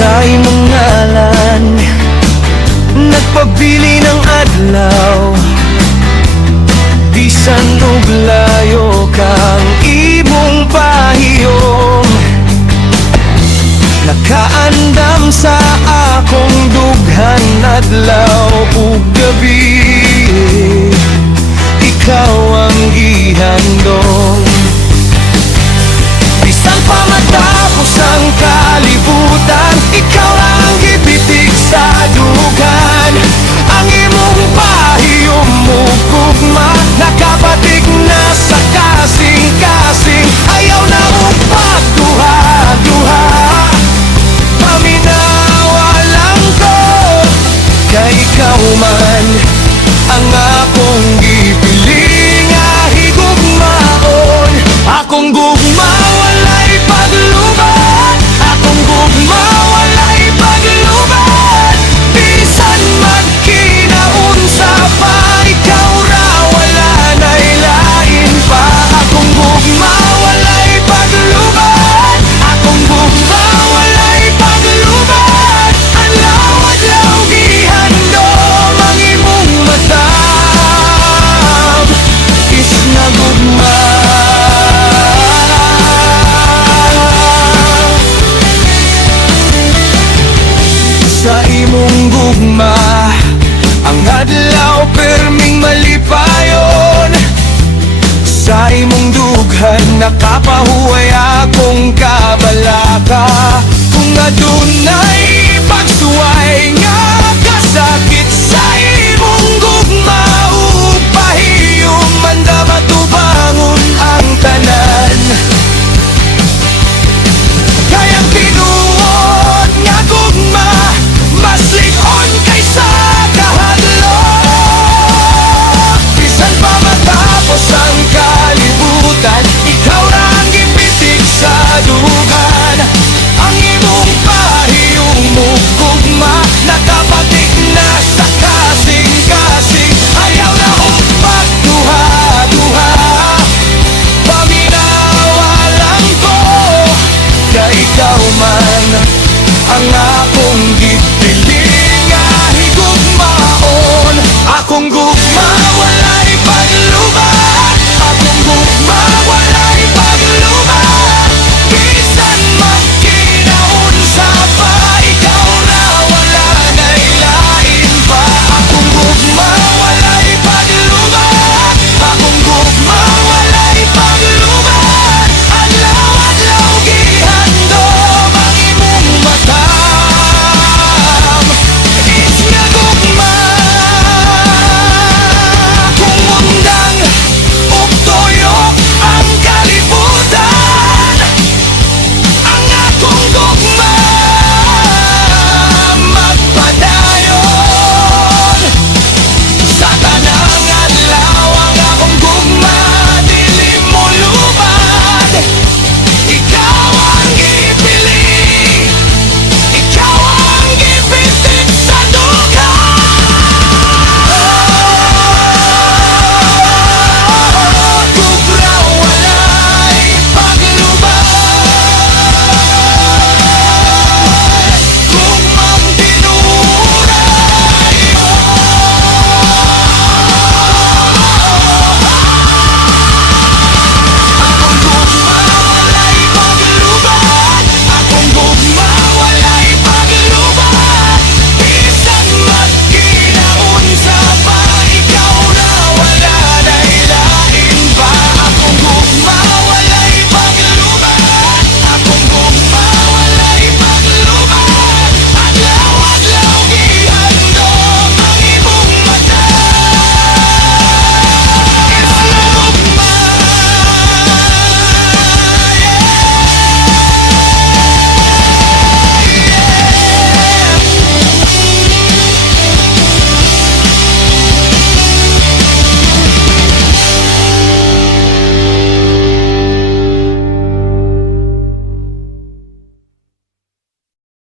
sa imong ngalan, nagpabili ng adlaw, bisan og layo kang imong pahiyom. Nakaandam sa akong dughan adlaw ug gabi, ikaw ang gihandom. Bisan pa matapos ang kalibutan, ikaw ang gipitik sa dughan. Ang imong pahiyom mo gugma, nakabatik na sa kasing-kasing. Ayaw na mong pagduha-duha, paminawa lang ko, kay ikaw man ang akong gipili nga higugmaon. Akong gugma walay paglubat, akong gugma walay paglubat. Bisan magkinaunsa pa, ikaw ra wala na'y lain pa. Akong gugma walay paglubat, akong gugma walay paglubat. Adlaw-adlaw gihandom ang imong mata, is nagugma. Sa imong gugma, ang adlaw perming malipayon. Sa imong dughan, nakapahuway akong kabalaka. Kung adunay pagsuway nga kasakit sa imong gugma, upahiyom manda matubangon ang tanan. Kayang tinuod nga gugma, mas ligon kaysa kahadlok. Bisan pa matapos ang kalibutan, ikaw ra ang gipitik sa dughan. Ang imong pahiyong mo gugma, nakapatik na sa kasing-kasing. Ayaw na kong pagduha-duha, paminawa lang ko, kay ikaw man ang